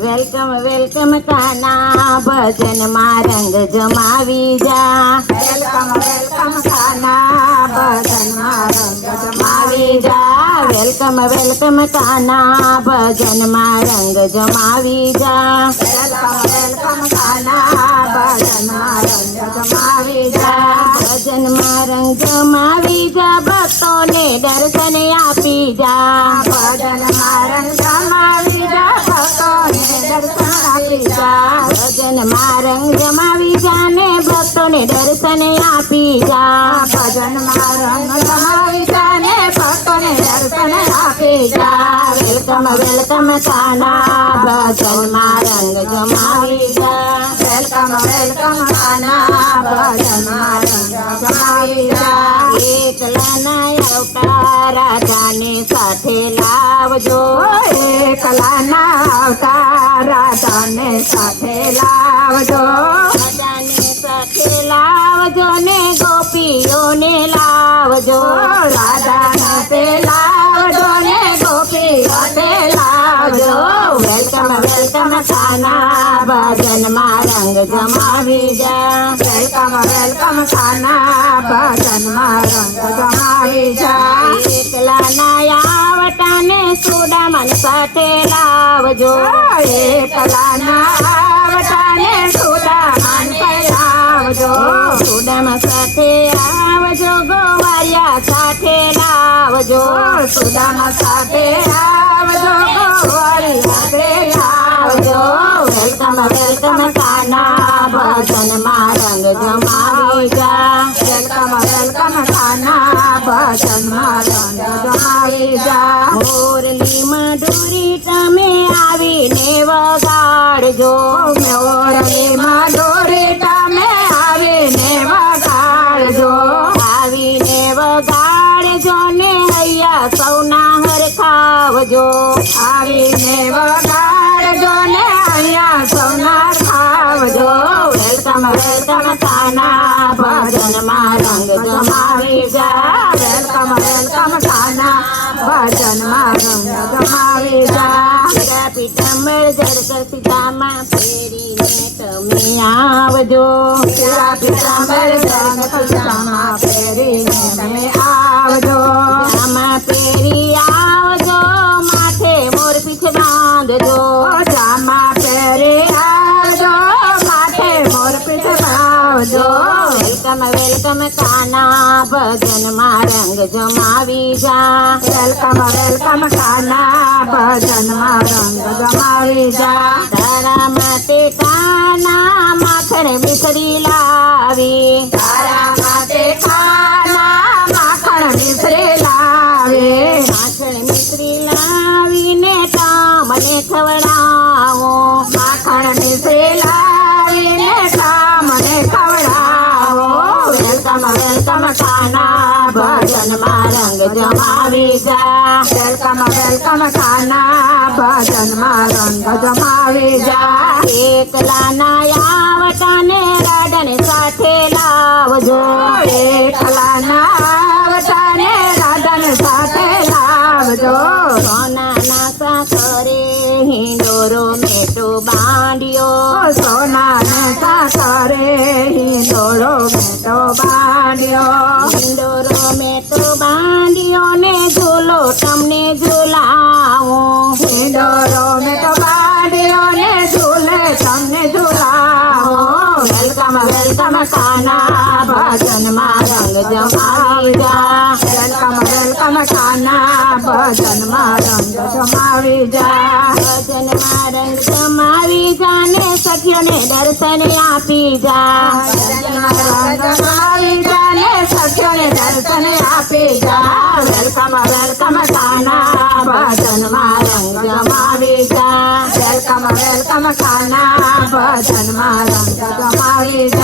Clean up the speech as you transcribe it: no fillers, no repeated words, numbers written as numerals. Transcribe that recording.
Welcome welcome કાના ભજનમાં રંગ જમાવી જા. વેલકમ વેલકમ કાના ભજનમાં રંગ જમાવી જા. વેલકમ વેલકમ કાના ભજનમાં રંગ જમાવી જા. વેલકમ વેલકમ કાના ભજનમાં રંગ જમાવી જા. ભજનમાં રંગ જમાવી જા, ભક્તોને દર્શન આપી જા. ભજનમાં રંગ જમાવી જા, ભક્તોને દર્શન આપી જા. ભજનમાં રંગ જમાવી જા ને ભક્તોને દર્શન આપી જા. ભજનમાં રંગ જમાવી જા ને ભક્તોને દર્શન આપી જા. વેલકમ વેલકમ કાના ભજનમાં રંગ જમાવી જા. વેલકમ વેલકમ કાના ભજનમાં રંગ જમાવી જા. એકલાના આવતા રાધાને સાથે લાવજો. એકલાના આવતા રાધાને સાથે લાવજો. રાધાને સાથે લાવજો ને ગોપીઓને લાવજો. રાધાને તે લાવજો ને ગોપીઓને લાવજો. વેલકમ વેલકમ કાના ભજનમાં રંગ જમાવી જા. વેલકમ વેલકમ કાના ભજનમાં રંગ જમાવી જા. એકલાના આવટાને સુદામન સાથે લાવજો. એકલાના આવતાને સુદામન લાવજો. સુદામા સાથે આવજો, ગોવારિયા સાથે લાવજો. સુદામા સાથે આવજો, ગોવાળિયા લાવજો. વેલકમ વેલકમ કાના ભજનમાં રંગ જમાવી જા. વેલકમ વેલકમ કાના ભજનમાં રંગ જમાવી જા. મોરલી મધુરી તમે આવીને વગાડજો. મોરલીમાં દોરી તમે આવીને વગાડજો. આવીને વગાડજો ને હૈયા સૌના હરખાવજો. આવીને વગાડજો ને અહીંયા સોનાર ખાવજો. વેલકમ વેલકમ કાના ભજનમાં રંગ જમાવી જા. વેલકમ વેલકમ કાના ભજનમાં રંગ જમાવી જા. પીતાંબર જળક સીતામાં ફેરીને તમે આવજો. પીળા પીતાંબર જગતમાં પહેરીને તમે આવજો. આમાં પહેરી આવજો, માથે મોરપીંછ બાંધજો. જામા પહેરી આવજો, માથે મોરપીંછ બાંધજો. વેલકમ વેલકમ કાના ભજનમાં રંગ જમાવી જા. વેલકમ વેલકમ કાના ભજનમાં રંગ જમાવી જા. તારા માટે કાના માખણ મિસરી લાવી. તારા માટે ખાના માખણ મિશ્રી લાવી. માખણ મિસરી લાવીને તમને ખવડાવો. માખણ મિશ્રી લાવીને મને ખવડાવો. વેલકમ વેલકમ કાના ભજનમાં રંગ જમાવી જા. વેલકમ વેલકમ કાના ભજનમાં રંગ જમાવી જા. એકલાના આવટાને રાધાને સાથે લાવજો. એકલાના આવતાને રાધાને સાથે લાવજો. સોનાના સાકરે હિંડોરો મેટો બાંધ્યો. સોનાને સાસરે હિંડોળો મેટો બાંધ્યો. હિંડોરો મેટો બાંધ્યો ને ઝૂલો તમને ઝૂલાવો. હિંડોળો મેટો બાંધ્યો ને ઝૂલે તમને ઝૂલાવો. વેલકમ વેલકમ કાના ભજનમાં રંગ જમાવી જા. વેલકમ વેલકમ કાના ભજનમાં રંગ જમાવી જા. ભજનમાં રંગ જમાવી જા ને સખીઓને દર્શન આપી જા. રંગ જમાવી જા ને સખીઓને દર્શન આપી જા. વેલકમ વેલકમ કાના ભજનમાં રંગ જમાવી જા. વેલકમ વેલકમ કાના ભજનમાં રંગ જમાવી જા.